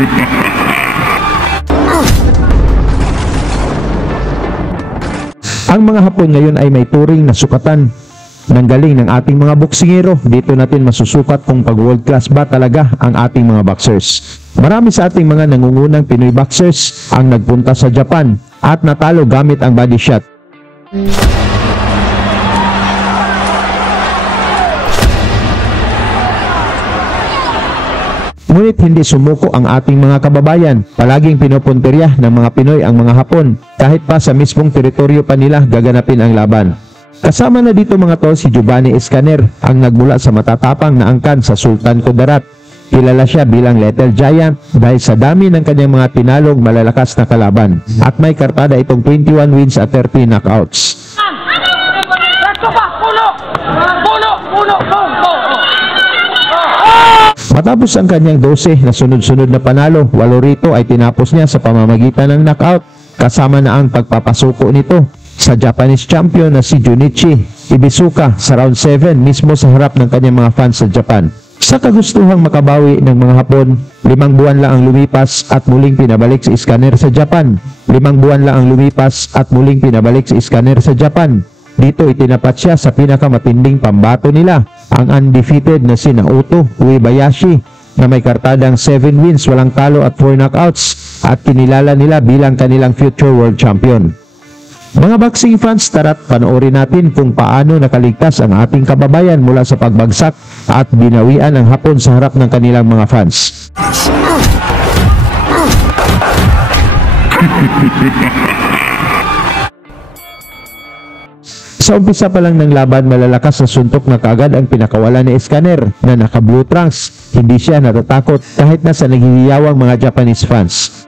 Ang mga Hapon ngayon ay may turing na sukatan ng galing ng ating mga boksingero. Dito natin masusukat kung pag world class ba talaga ang ating mga boxers. Marami sa ating mga nangungunang Pinoy boxers ang nagpunta sa Japan at natalo gamit ang body shot. Ngunit hindi sumuko ang ating mga kababayan. Palaging pinopuntirya ng mga Pinoy ang mga Hapon. Kahit pa sa mismong teritoryo pa nila gaganapin ang laban. Kasama na dito mga tol si Giovanni Escaner, ang nagmula sa matatapang na angkan sa Sultan Kudarat. Kilala siya bilang Little Giant dahil sa dami ng kanyang mga tinalong malalakas na kalaban. At may kartada itong 21 wins at 30 knockouts. Matapos ang kanyang 12 na sunod-sunod na panalo, 8 rito ay tinapos niya sa pamamagitan ng knockout, kasama na ang pagpapasuko nito sa Japanese champion na si Junichi Ibusuka sa round 7 mismo sa harap ng kanyang mga fans sa Japan. Sa kagustuhang makabawi ng mga Hapon, 5 buwan lang ang lumipas at muling pinabalik si Escaner sa Japan. 5 buwan lang ang lumipas at muling pinabalik si Escaner sa Japan. Dito itinapat siya sa pinakamatinding pambato nila, ang undefeated na si Naoto Uebayashi na may kartadang 7 wins, walang talo at 4 knockouts at kinilala nila bilang kanilang future world champion. Mga boxing fans, tara't panoorin natin kung paano nakaligtas ang ating kababayan mula sa pagbagsak at binawian ang Hapon sa harap ng kanilang mga fans. Sa umpisa pa lang ng laban, malalakas na suntok na kaagad ang pinakawalan ni Escaner na naka-blue trunks. Hindi siya natatakot kahit na sa naghihiyawang mga Japanese fans.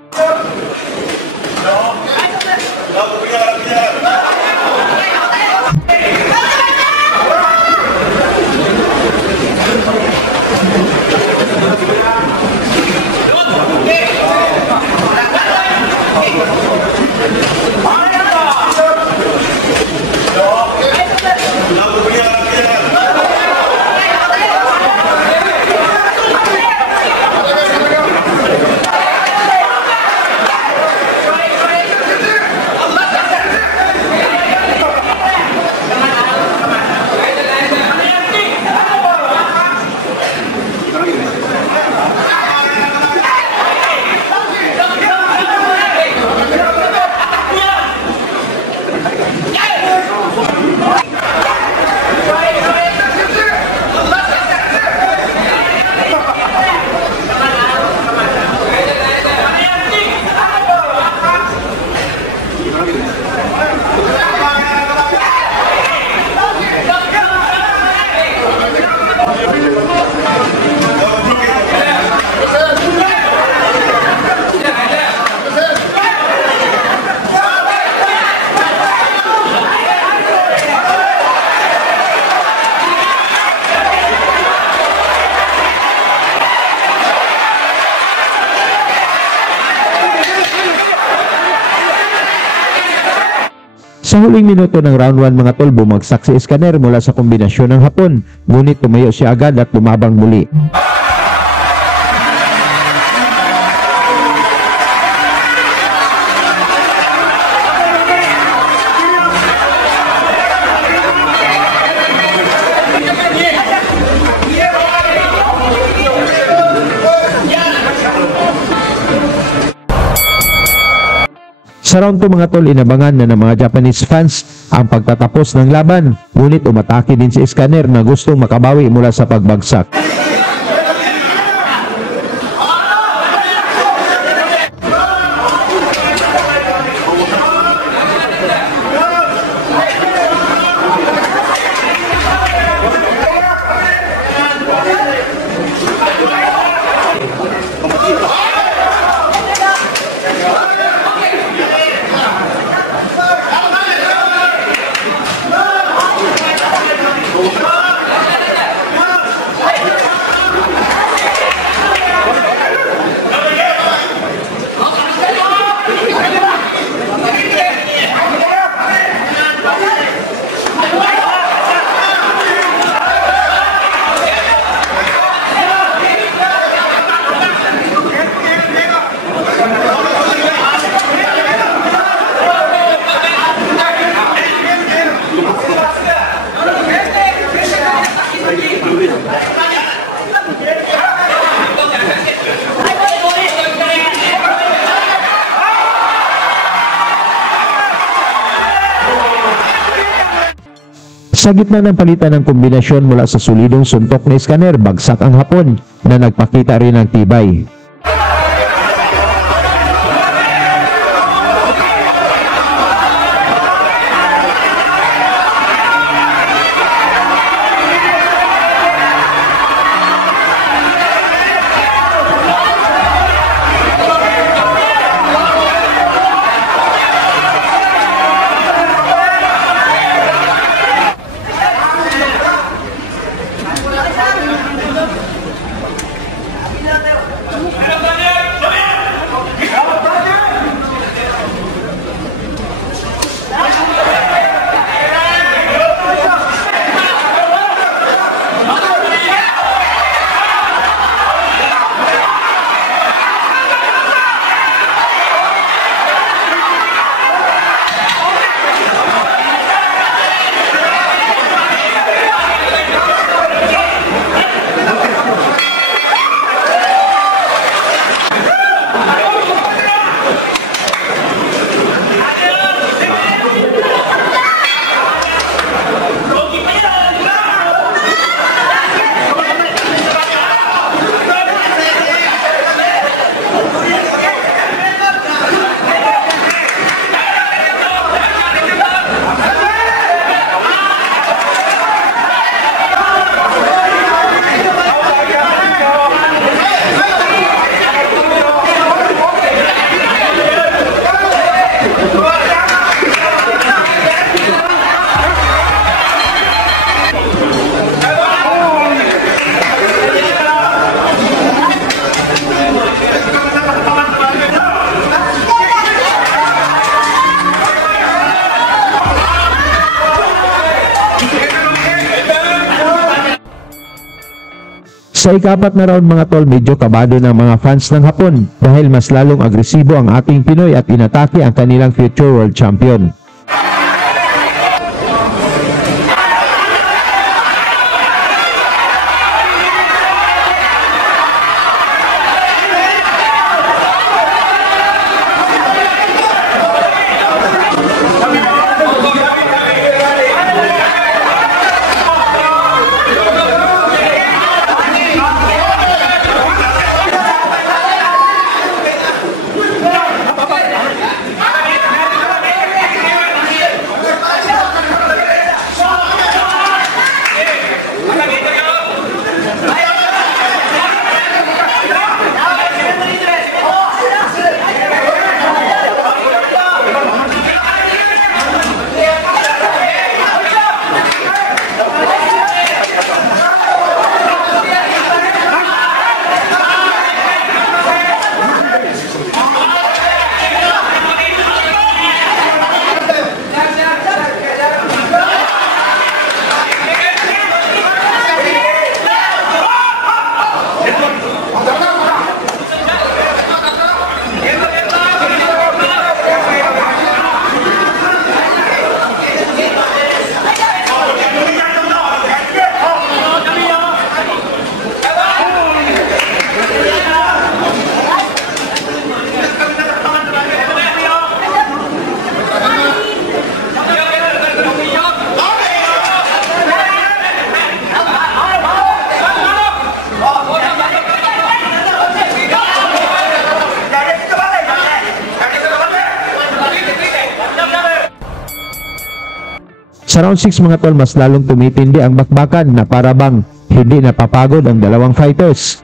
Sa huling minuto ng round 1 mga tol, bumagsak si Escaner mula sa kombinasyon ng Hapon, ngunit tumayo siya agad at lumabang muli. Sa round 2 mga tol, inabangan na ng mga Japanese fans ang pagtatapos ng laban, ngunit umatake din si Escaner na gustong makabawi mula sa pagbagsak. Sa gitna ng palitan ng kombinasyon mula sa solidong suntok na Iskander, bagsak ang Hapon na nagpakita rin ng tibay. Sa ikapat na round mga tol, medyo kabado ng mga fans ng Hapon dahil mas lalong agresibo ang ating Pinoy at inatake ang kanilang future world champion. Sa round 6 mga tol, mas lalong tumitindi ang bakbakan na para bang hindi napapagod ang dalawang fighters.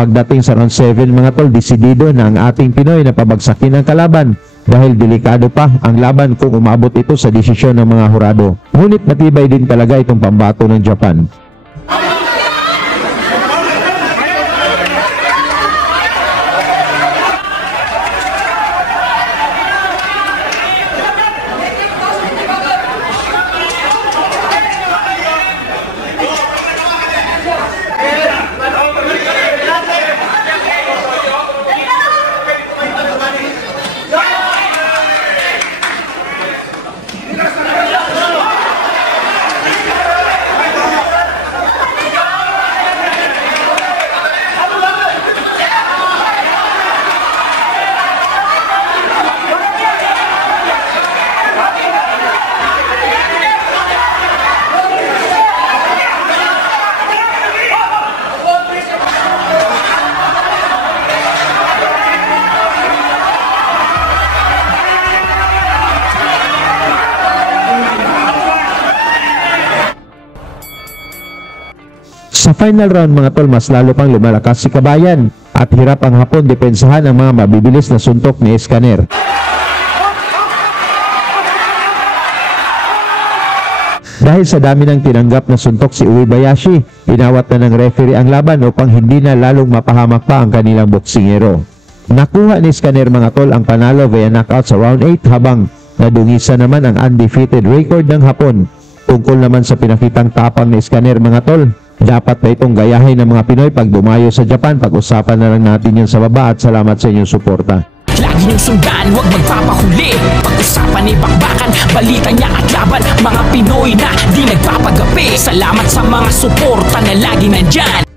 Pagdating sa round 7 mga tol, desidido na ang ating Pinoy na pabagsakin ang kalaban dahil delikado pa ang laban kung umabot ito sa desisyon ng mga hurado. Ngunit matibay din talaga itong pambato ng Japan. Sa final round mga tol, mas lalo pang lumalakas si Kabayan at hirap ang Hapon depensahan ang mga mabibilis na suntok ni Escaner. Dahil sa dami ng tinanggap na suntok si Uebayashi, inawat na ng referee ang laban upang hindi na lalong mapahamak pa ang kanilang boksingero. Nakuha ni Escaner mga tol ang panalo via knockout sa round 8 habang nadungisa naman ang undefeated record ng Hapon. Tungkol naman sa pinakitang tapang ni Escaner mga tol, dapat na itong gayahin ng mga Pinoy pag dumayo sa Japan. Pag-usapan na lang natin yan sa baba at salamat sa inyong suporta. Lagi niyong sundan, huwag magpapahuli. Pag-usapan ay bakbakan, balita niya at laban. Mga Pinoy na di nagpapagapi. Salamat sa mga suporta na lagi nandyan.